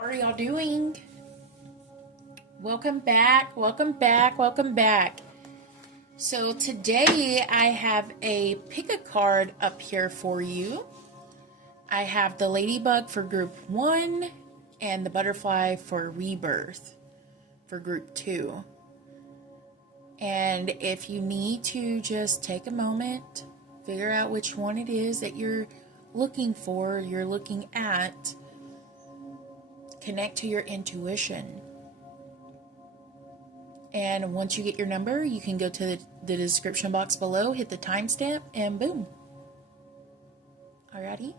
How are y'all doing? Welcome back, welcome back, welcome back. So today I have a pick a card up here for you. I have the ladybug for group 1 and the butterfly for rebirth for group 2. And if you need to just take a moment, figure out which one it is that you're looking for, you're looking at, connect to your intuition. And once you get your number, you can go to the description box below, hit the timestamp, and boom. Alrighty?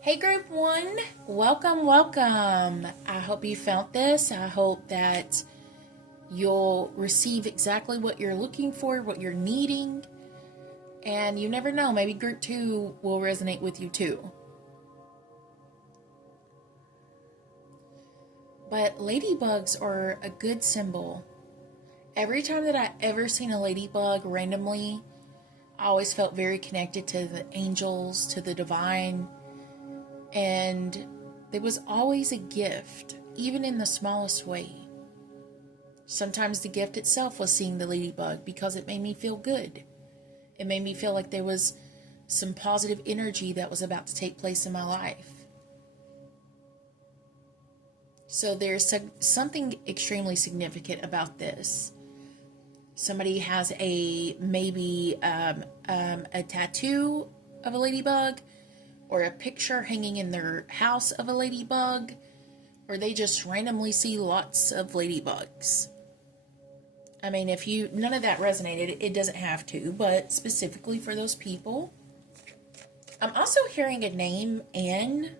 Hey group 1, welcome, welcome. I hope you felt this. I hope that you'll receive exactly what you're looking for, what you're needing. And you never know, maybe group 2 will resonate with you too. But ladybugs are a good symbol. Every time that I ever seen a ladybug randomly, I always felt very connected to the angels, to the divine. And there was always a gift, even in the smallest way. Sometimes the gift itself was seeing the ladybug because it made me feel good. It made me feel like there was some positive energy that was about to take place in my life. So there's something extremely significant about this. Somebody has maybe a tattoo of a ladybug, or a picture hanging in their house of a ladybug, or they just randomly see lots of ladybugs. I mean, if none of that resonated, it doesn't have to, but specifically for those people. I'm also hearing a name, Anne,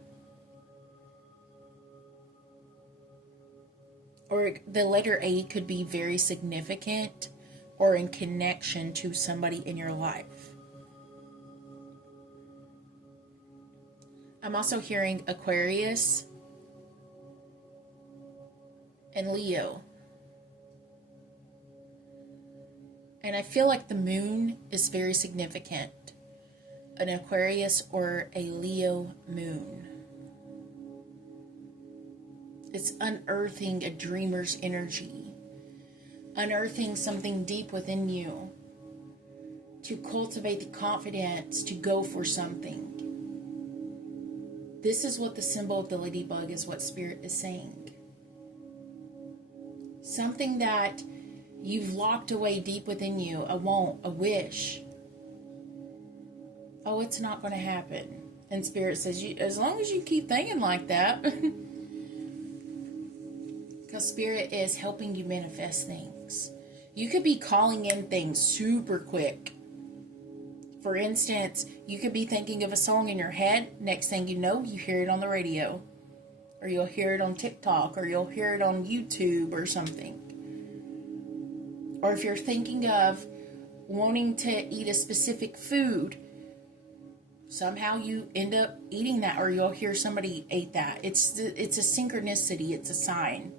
or the letter A could be very significant or in connection to somebody in your life. I'm also hearing Aquarius and Leo. And I feel like the moon is very significant. An Aquarius or a Leo moon. It's unearthing a dreamer's energy. Unearthing something deep within you. To cultivate the confidence to go for something. This is what the symbol of the ladybug is, what Spirit is saying. Something that you've locked away deep within you, a want, a wish. Oh, it's not going to happen. And Spirit says, as long as you keep thinking like that, because Spirit is helping you manifest things. You could be calling in things super quick. For instance, you could be thinking of a song in your head. Next thing you know, you hear it on the radio. Or you'll hear it on TikTok. Or you'll hear it on YouTube or something. Or if you're thinking of wanting to eat a specific food, somehow you end up eating that, or you'll hear somebody ate that. It's a synchronicity. It's a sign.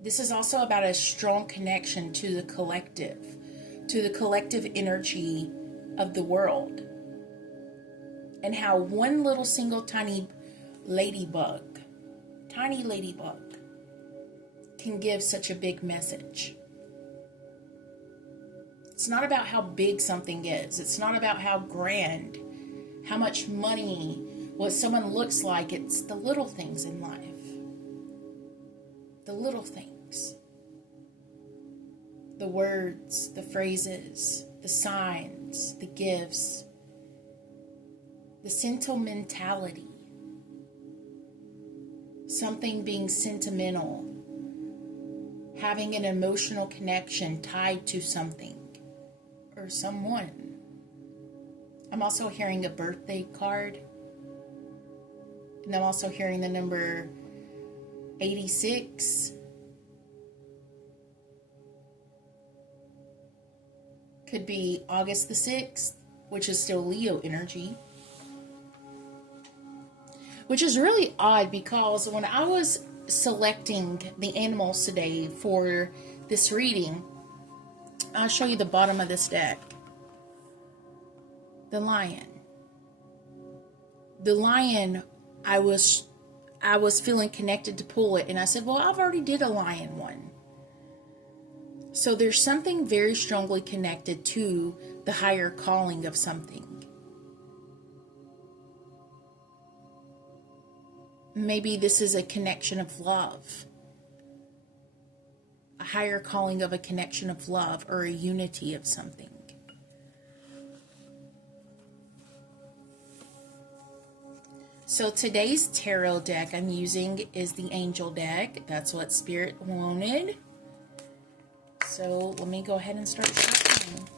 This is also about a strong connection to the collective energy of the world, and how one little single tiny ladybug can give such a big message. It's not about how big something is. It's not about how grand, how much money, what someone looks like. It's the little things in life. The little things. The words, the phrases, the signs, the gifts, the sentimentality. Something being sentimental. Having an emotional connection tied to something or someone. I'm also hearing a birthday card. And I'm also hearing the number 86. Could be August the 6th, which is still Leo energy. Which is really odd because when I was selecting the animals today for this reading, I'll show you the bottom of this deck. The lion. The lion, I was feeling connected to pull it, and I said, well, I've already did a lion one. So there's something very strongly connected to the higher calling of something. Maybe this is a connection of love. A higher calling of a connection of love or a unity of something. So today's tarot deck I'm using is the Angel deck. That's what Spirit wanted. So let me go ahead and start shuffling.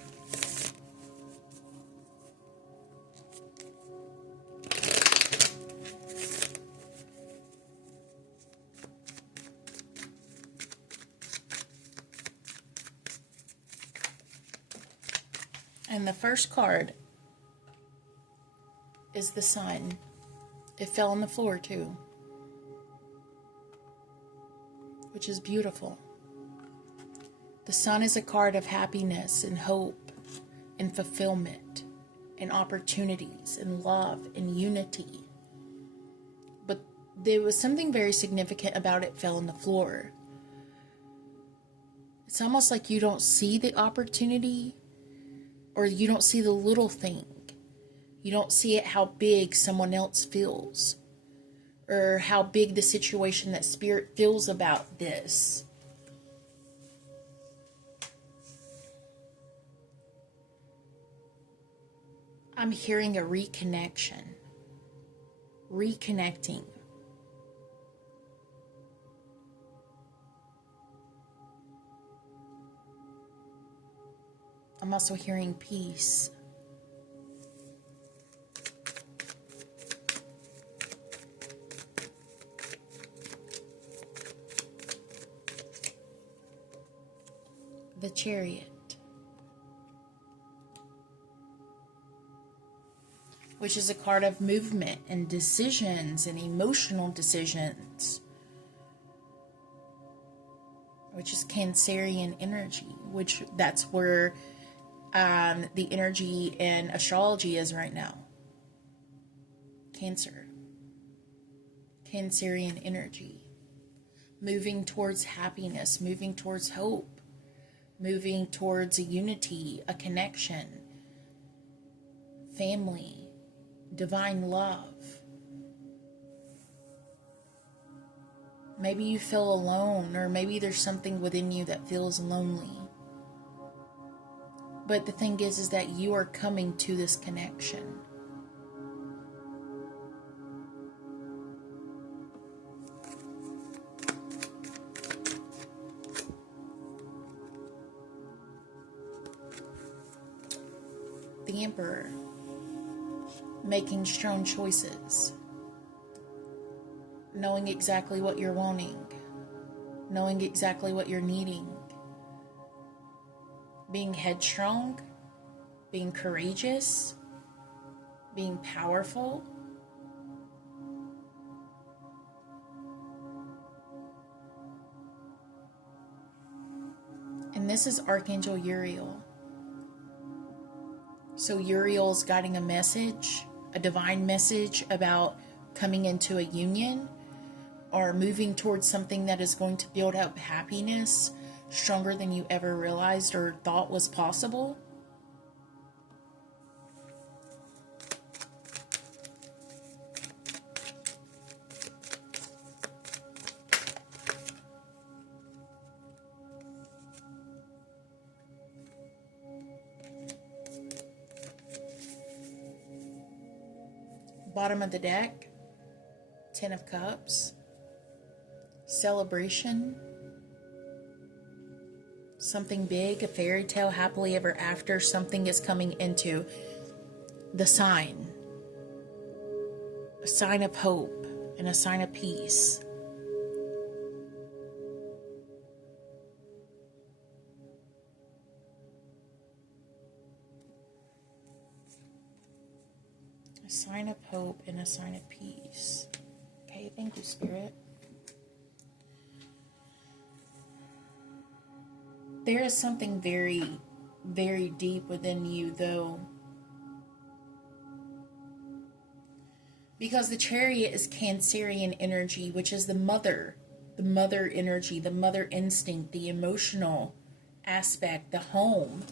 And the first card is the Sun. It fell on the floor too, which is beautiful. The Sun is a card of happiness and hope and fulfillment and opportunities and love and unity. But there was something very significant about it fell on the floor. It's almost like you don't see the opportunity, or you don't see the little thing. You don't see it how big someone else feels, or how big the situation that Spirit feels about this. I'm hearing a reconnection. Reconnecting. I'm also hearing peace. The Chariot, which is a card of movement and decisions and emotional decisions, which is Cancerian energy, which that's where the energy in astrology is right now. Cancer. Cancerian energy. Moving towards happiness, moving towards hope. Moving towards a unity, a connection, family, divine love. Maybe you feel alone, or maybe there's something within you that feels lonely. But the thing is that you are coming to this connection. The Emperor, making strong choices, knowing exactly what you're wanting, knowing exactly what you're needing, being headstrong, being courageous, being powerful. And this is Archangel Uriel. So Uriel's guiding a message, a divine message about coming into a union or moving towards something that is going to build up happiness stronger than you ever realized or thought was possible. Bottom of the deck, Ten of Cups, celebration, something big, a fairy tale, happily ever after, something is coming into the sign, a sign of hope and a sign of peace. A sign of hope and a sign of peace. Okay, thank you, Spirit. There is something very, very deep within you, though, Because the Chariot is Cancerian energy, which is the mother energy, the mother instinct, the emotional aspect, the home,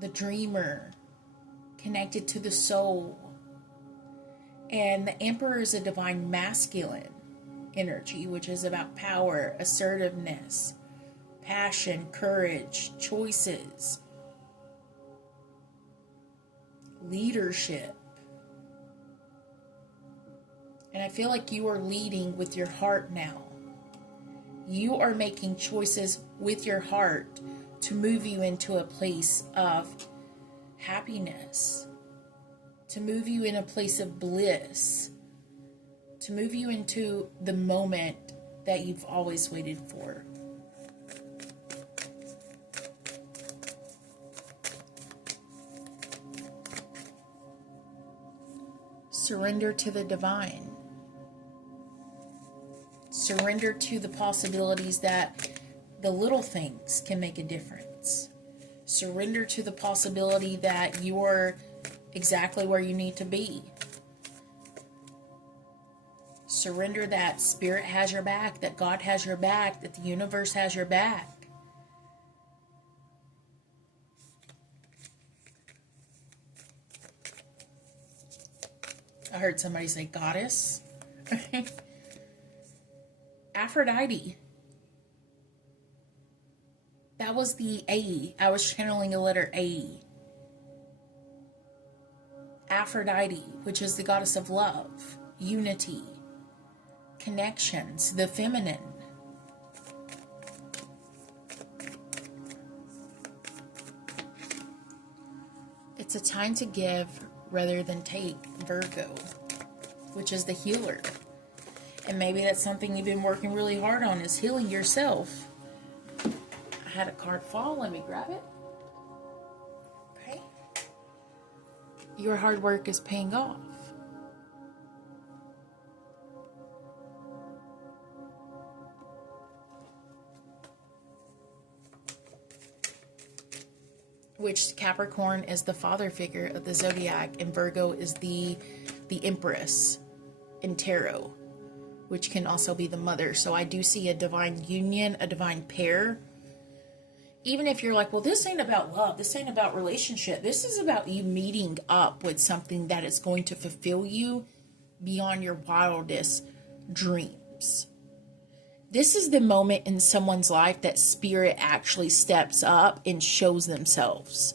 the dreamer, connected to the soul. And the Emperor is a divine masculine energy, which is about power, assertiveness, passion, courage, choices, leadership. And I feel like you are leading with your heart now. You are making choices with your heart to move you into a place of happiness, to move you in a place of bliss, to move you into the moment that you've always waited for. Surrender to the divine. Surrender to the possibilities that the little things can make a difference. Surrender to the possibility that you're exactly where you need to be. Surrender that Spirit has your back, that God has your back, that the universe has your back. I heard somebody say goddess. Aphrodite. That was the A. I was channeling a letter A. Aphrodite, which is the goddess of love, unity, connections, the feminine. It's a time to give rather than take, Virgo, which is the healer. And maybe that's something you've been working really hard on, is healing yourself. I had a card fall. Let me grab it. Okay. Your hard work is paying off. Which Capricorn is the father figure of the zodiac, and Virgo is the Empress in tarot, which can also be the mother. So I do see a divine union, a divine pair. Even if you're like, well, this ain't about love, this ain't about relationship, this is about you meeting up with something that is going to fulfill you beyond your wildest dreams. This is the moment in someone's life that Spirit actually steps up and shows themselves.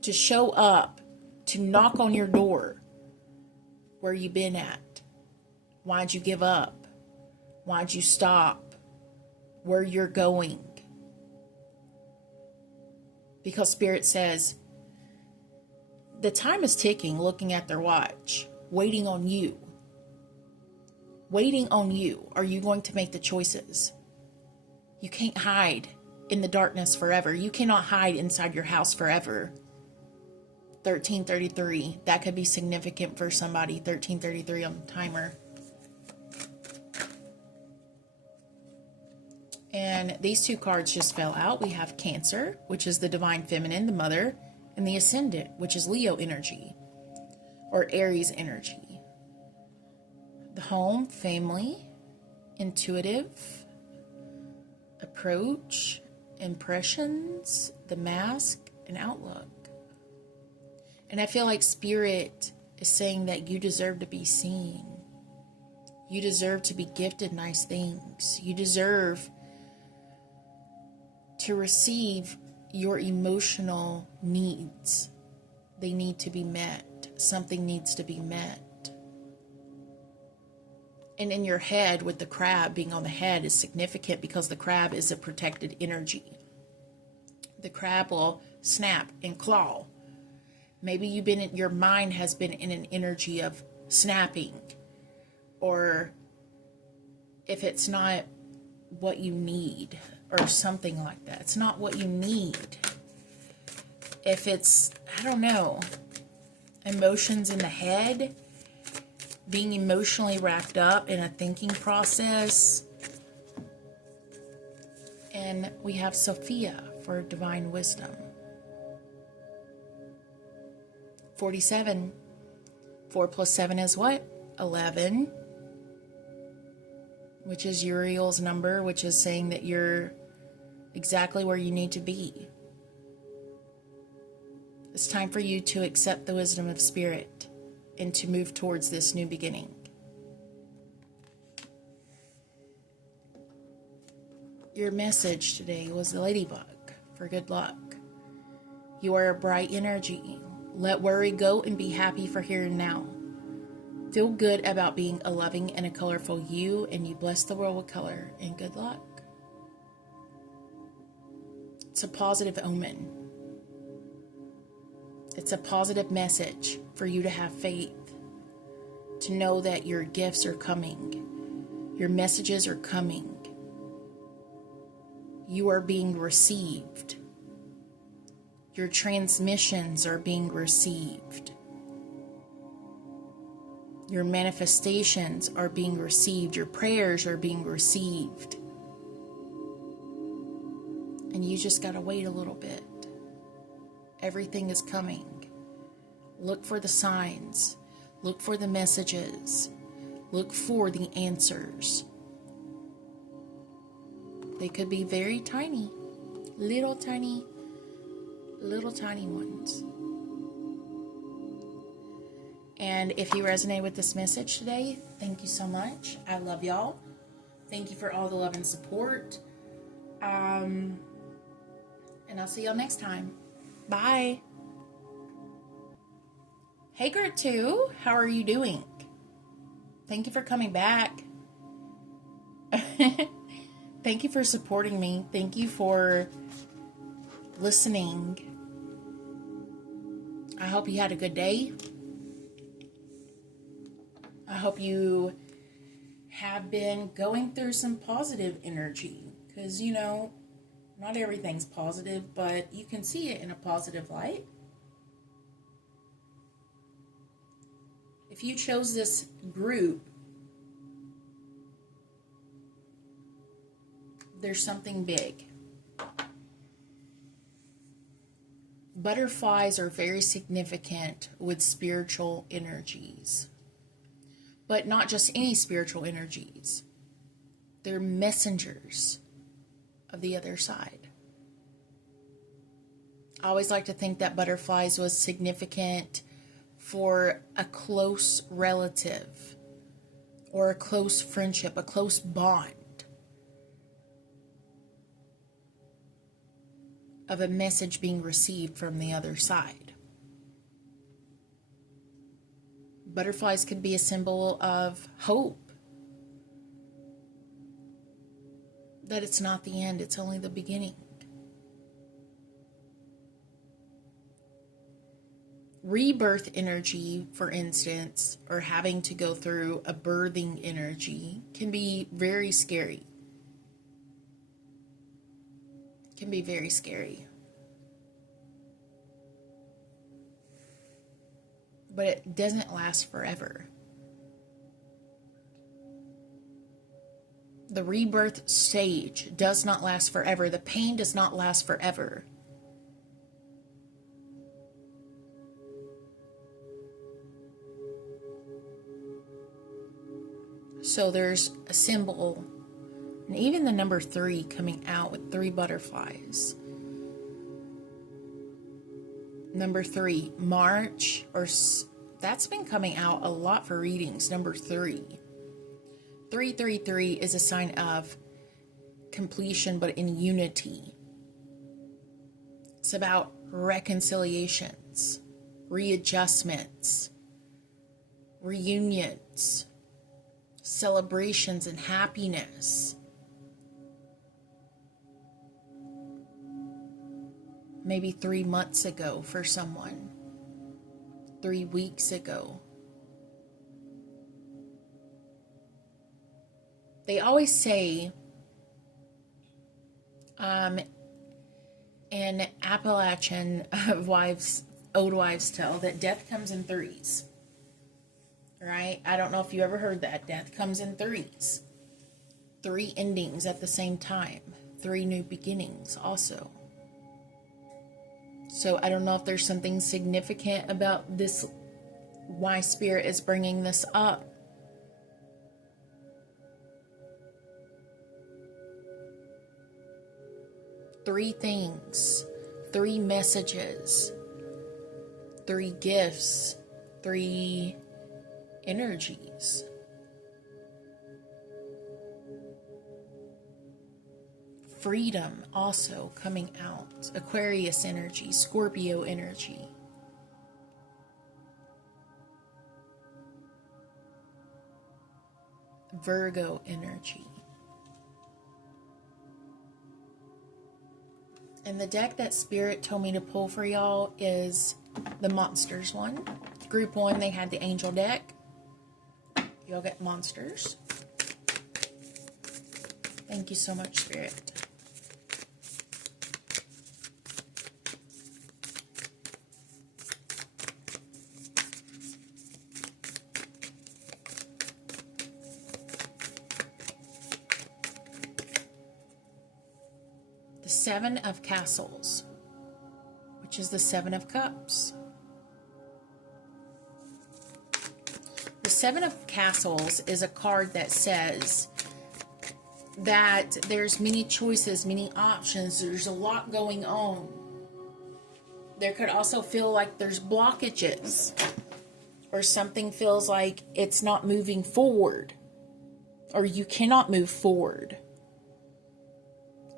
To show up, to knock on your door. Where you been at? Why'd you give up? Why'd you stop? Where you're going? Because Spirit says, the time is ticking, looking at their watch, waiting on you. Waiting on you. Are you going to make the choices? You can't hide in the darkness forever. You cannot hide inside your house forever. 1333. That could be significant for somebody. 1333 on the timer. And these two cards just fell out. We have Cancer, which is the divine feminine, the mother, and the Ascendant, which is Leo energy or Aries energy. The home, family, intuitive, approach, impressions, the mask, and outlook. And I feel like Spirit is saying that you deserve to be seen. You deserve to be gifted nice things. You deserve to receive your emotional needs. They need to be met. Something needs to be met. And in your head, with the crab being on the head, is significant because the crab is a protected energy. The crab will snap and claw. Maybe your mind has been in an energy of snapping. Or if it's not what you need or something like that. It's not what you need. If it's, I don't know, emotions in the head, being emotionally wrapped up in a thinking process. And we have Sophia for divine wisdom. 47. 4 plus 7 is what? 11. Which is Uriel's number, which is saying that you're exactly where you need to be. It's time for you to accept the wisdom of Spirit and to move towards this new beginning. Your message today was the ladybug for good luck. You are a bright energy. Let worry go and be happy for here and now. Feel good about being a loving and a colorful you, and you bless the world with color, and good luck. It's a positive omen. It's a positive message for you to have faith, to know that your gifts are coming. Your messages are coming. You are being received. Your transmissions are being received. Your manifestations are being received. Your prayers are being received. And you just got to wait a little bit. Everything is coming. Look for the signs. Look for the messages. Look for the answers. They could be very tiny, little tiny ones. And if you resonate with this message today, thank you so much. I love y'all. Thank you for all the love and support. And I'll see y'all next time. Bye. Hey, Gert2, how are you doing? Thank you for coming back. Thank you for supporting me. Thank you for listening. I hope you had a good day. I hope you have been going through some positive energy. Because, you know, not everything's positive, but you can see it in a positive light. If you chose this group, there's something big. Butterflies are very significant with spiritual energies. But not just any spiritual energies. They're messengers of the other side. I always like to think that butterflies was significant for a close relative or a close friendship, a close bond of a message being received from the other side. Butterflies could be a symbol of hope. That it's not the end, it's only the beginning. Rebirth energy, for instance, or having to go through a birthing energy can be very scary. Can be very scary. But it doesn't last forever. The rebirth stage does not last forever. The pain does not last forever. So there's a symbol, and even the number 3 coming out with 3 butterflies. Number 3, March, or that's been coming out a lot for readings. Number 3. 333 is a sign of completion, but in unity. It's about reconciliations, readjustments, reunions, celebrations, and happiness. Maybe 3 months ago for someone, 3 weeks ago. They always say, in Appalachian old wives' tale, that death comes in 3s. Right? I don't know if you ever heard that. Death comes in 3s. 3 endings at the same time. 3 new beginnings also. So I don't know if there's something significant about this, why Spirit is bringing this up. Three things, three messages, three gifts, three energies. Freedom also coming out. Aquarius energy, Scorpio energy. Virgo energy. And the deck that Spirit told me to pull for y'all is the Monsters one. Group 1, they had the Angel deck. Y'all get Monsters. Thank you so much, Spirit. The Seven of Castles, which is the Seven of Cups. The Seven of Castles is a card that says that there's many choices, many options. There's a lot going on. There could also feel like there's blockages, or something feels like it's not moving forward, or you cannot move forward.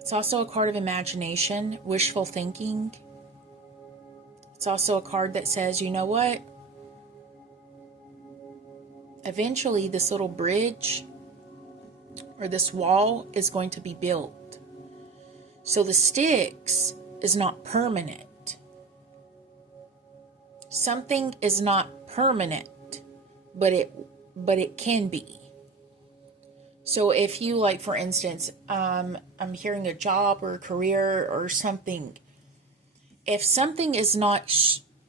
It's also a card of imagination, wishful thinking. It's also a card that says, you know what? Eventually this little bridge or this wall is going to be built. So the sticks is not permanent. Something is not permanent, but it can be. So if you, like, for instance, I'm hearing a job or a career or something. If something is not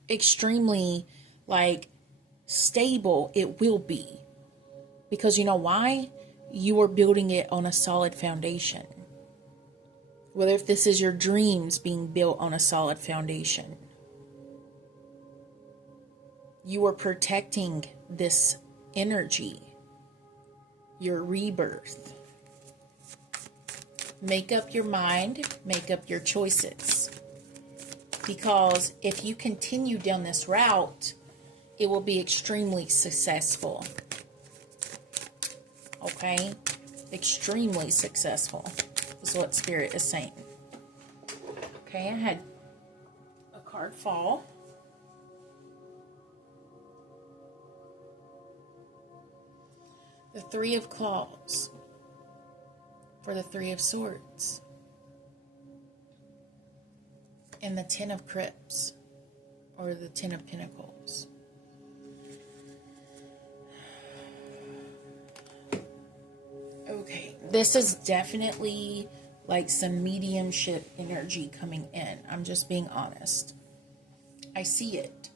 extremely, like, stable, it will be. Because you know why? You are building it on a solid foundation. Whether if this is your dreams being built on a solid foundation. You are protecting this energy. Your rebirth. Make up your mind, make up your choices. Because if you continue down this route, it will be extremely successful. Okay? Extremely successful is what Spirit is saying. Okay, I had a card fall. The Three of Claws for the Three of Swords. And the Ten of Crypts or the Ten of Pentacles. Okay, this is definitely like some mediumship energy coming in. I'm just being honest. I see it.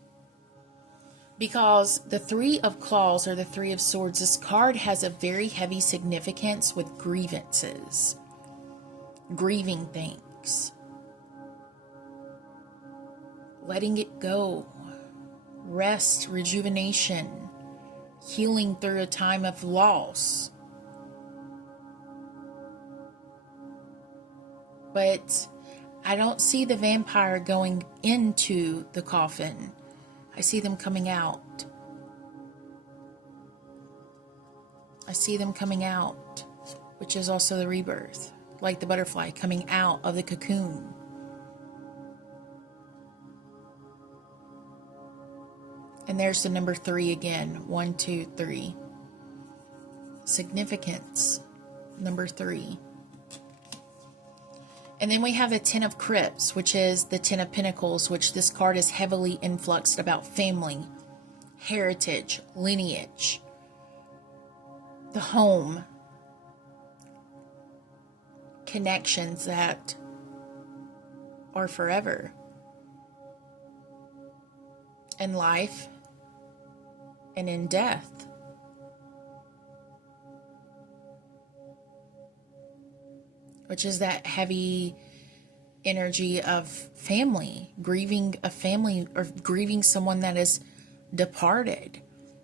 Because the Three of Claws or the Three of Swords, this card has a very heavy significance with grievances. Grieving things. Letting it go. Rest, rejuvenation. Healing through a time of loss. But I don't see the vampire going into the coffin. I see them coming out. I see them coming out, which is also the rebirth, like the butterfly coming out of the cocoon. And there's the number 3 again. 1, 2, 3. Significance. Number 3. And then we have the Ten of Crypts, which is the Ten of Pentacles, which this card is heavily influxed about family, heritage, lineage, the home, connections that are forever, in life and in death. Which is that heavy energy of family, grieving a family or grieving someone that is departed,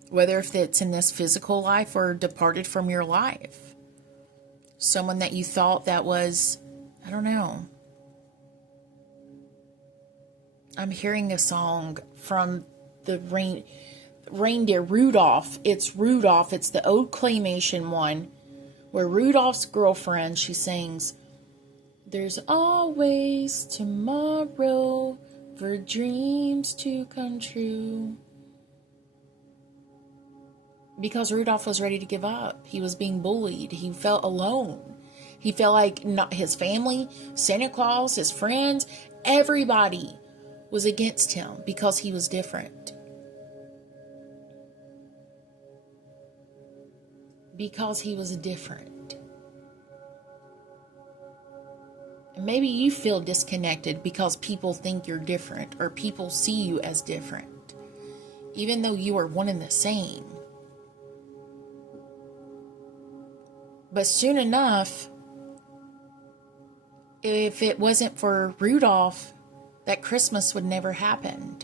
whether if it's in this physical life or departed from your life. Someone that you thought that was, I don't know. I'm hearing a song from the reindeer, Rudolph. It's Rudolph. It's the old claymation one where Rudolph's girlfriend, she sings, "There's always tomorrow for dreams to come true." Because Rudolph was ready to give up. He was being bullied. He felt alone. He felt like not his family, Santa Claus, his friends, everybody was against him because he was different. Because he was different. And maybe you feel disconnected because people think you're different or people see you as different, even though you are one and the same. But soon enough, if it wasn't for Rudolph, that Christmas would never happen.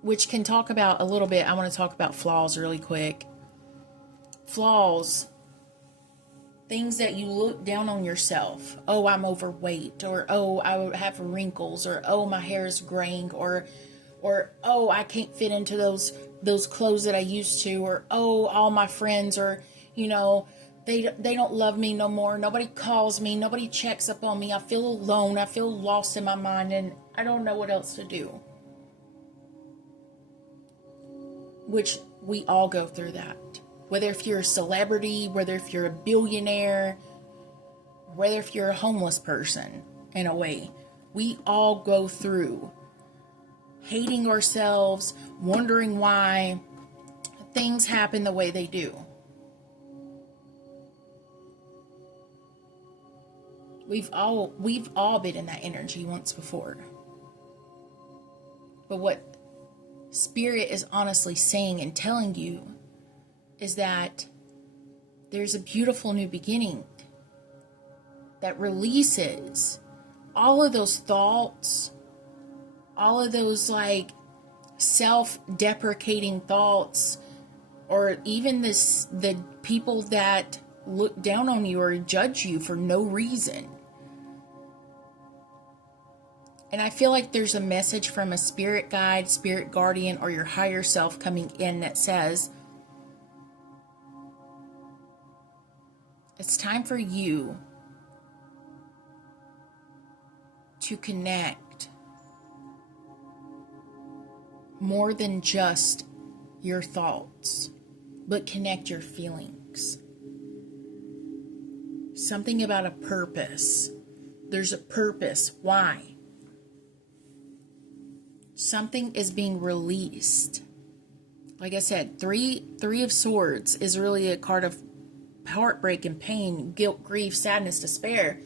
Which can talk about a little bit. I want to talk about flaws really quick. Flaws. Things that you look down on yourself. Oh, I'm overweight. Or, oh, I have wrinkles. Or, oh, my hair is graying. Or oh, I can't fit into those clothes that I used to. Or, oh, all my friends are, they don't love me no more. Nobody calls me. Nobody checks up on me. I feel alone. I feel lost in my mind. And I don't know what else to do. Which we all go through that. Whether if you're a celebrity, whether if you're a billionaire, whether if you're a homeless person, in a way. We all go through hating ourselves, wondering why things happen the way they do. We've all been in that energy once before. But what Spirit is honestly saying and telling you is that there's a beautiful new beginning that releases all of those thoughts, all of those like self-deprecating thoughts, or even the people that look down on you or judge you for no reason. And I feel like there's a message from a spirit guide, spirit guardian, or your higher self coming in that says, it's time for you to connect more than just your thoughts, but connect your feelings. Something about a purpose. There's a purpose. Why? Something is being released. Like I said, three of swords is really a card of heartbreak and pain, guilt, grief, sadness, despair.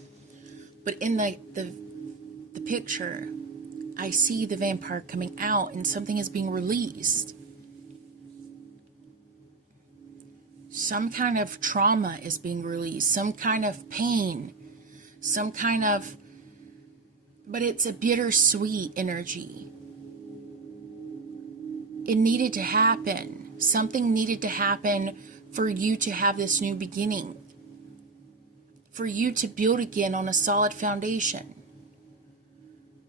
But in the picture, I see the vampire coming out and something is being released. Some kind of trauma is being released, some kind of pain, but it's a bittersweet energy. It needed to happen. Something needed to happen for you to have this new beginning. For you to build again on a solid foundation.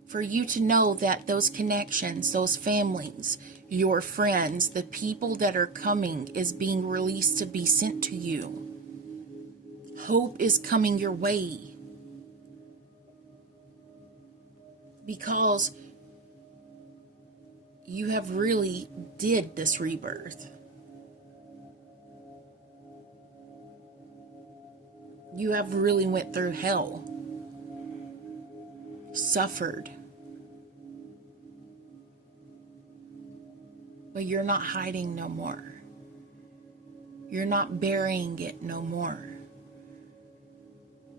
For you to know that those connections, those families, your friends, the people that are coming is being released to be sent to you. Hope is coming your way. Because you have really did this rebirth. You have really went through hell. Suffered. But you're not hiding no more. You're not burying it no more.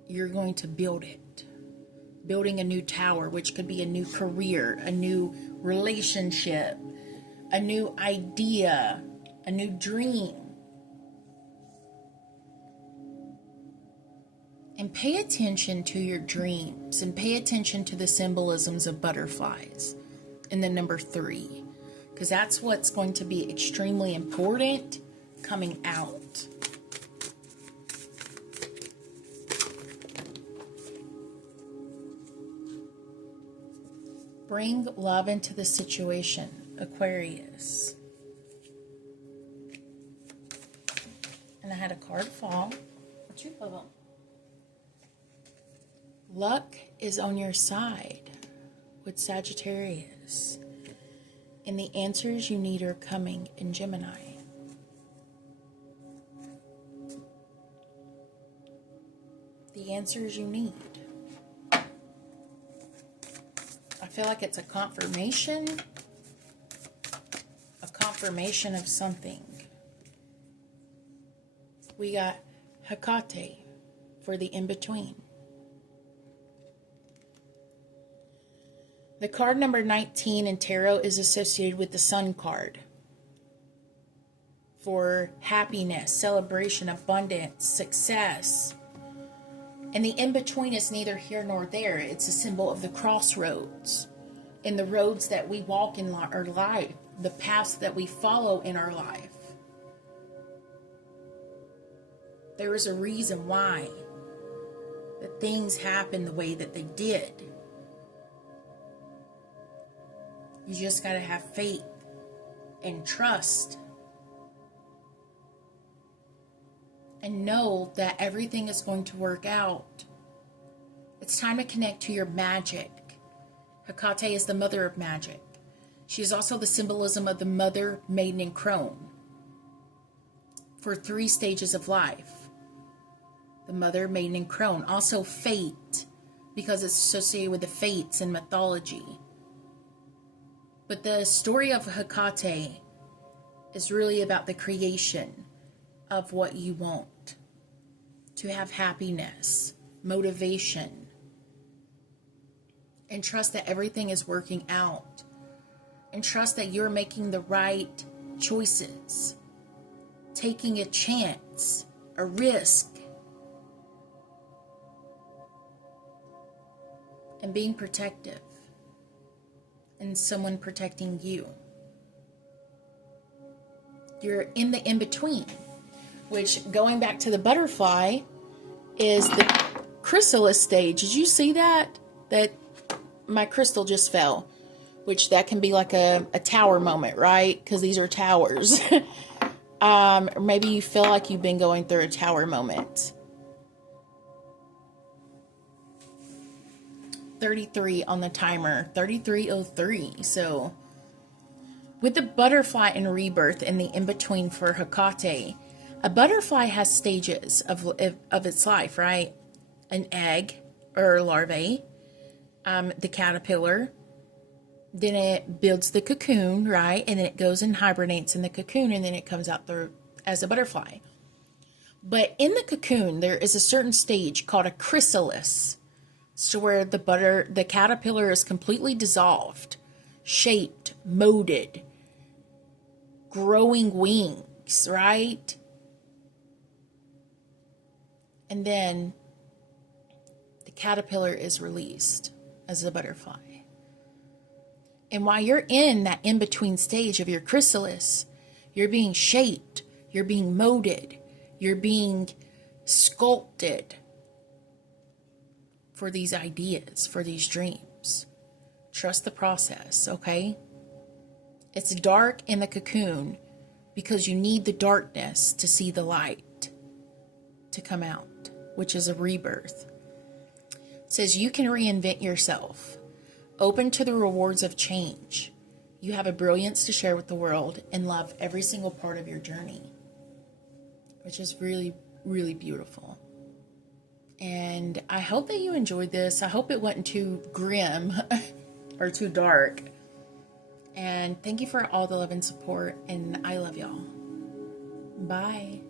You're going to build it. Building a new tower, which could be a new career, a new relationship, a new idea, a new dream. And pay attention to your dreams and pay attention to the symbolisms of butterflies in the number 3, because that's what's going to be extremely important coming out. Bring love into the situation, Aquarius. And I had a card fall. Two of them. Luck is on your side with Sagittarius. And the answers you need are coming in Gemini. The answers you need. I feel like it's a confirmation of something. We got Hecate for the in-between. The card number 19 in tarot is associated with the Sun card for happiness, celebration, abundance, success. And the in-between is neither here nor there. It's a symbol of the crossroads and the roads that we walk in our life, the paths that we follow in our life. There is a reason why that things happen the way that they did. You just got to have faith and trust. And know that everything is going to work out. It's time to connect to your magic. Hecate is the mother of magic. She is also the symbolism of the mother, maiden, and crone for 3 stages of life. The mother, maiden, and crone. Also fate, because it's associated with the fates in mythology. But the story of Hecate is really about the creation of what you want. To have happiness, motivation, and trust that everything is working out. And trust that you're making the right choices. Taking a chance, a risk. And being protective. And someone protecting you. You're in the in-between. Which, going back to the butterfly, is the chrysalis stage. Did you see that? That my crystal just fell. Which that can be like a tower moment, right? Because these are towers. Or maybe you feel like you've been going through a tower moment. 33 on the timer. 33:03. So, with the butterfly and rebirth and the in-between for Hecate, a butterfly has stages of its life, right? An egg or larvae, the caterpillar, then it builds the cocoon, right? And then it goes and hibernates in the cocoon, and then it comes out there as a butterfly. But in the cocoon, there is a certain stage called a chrysalis, so where the caterpillar is completely dissolved, shaped, molded, growing wings, right? And then the caterpillar is released as a butterfly. And while you're in that in-between stage of your chrysalis, you're being shaped, you're being molded, you're being sculpted for these ideas, for these dreams. Trust the process, okay? It's dark in the cocoon because you need the darkness to see the light to come out, which is a rebirth. It says you can reinvent yourself. Open to the rewards of change. You have a brilliance to share with the world and love every single part of your journey, which is really, really beautiful. And I hope that you enjoyed this. I hope it wasn't too grim or too dark. And thank you for all the love and support. And I love y'all. Bye.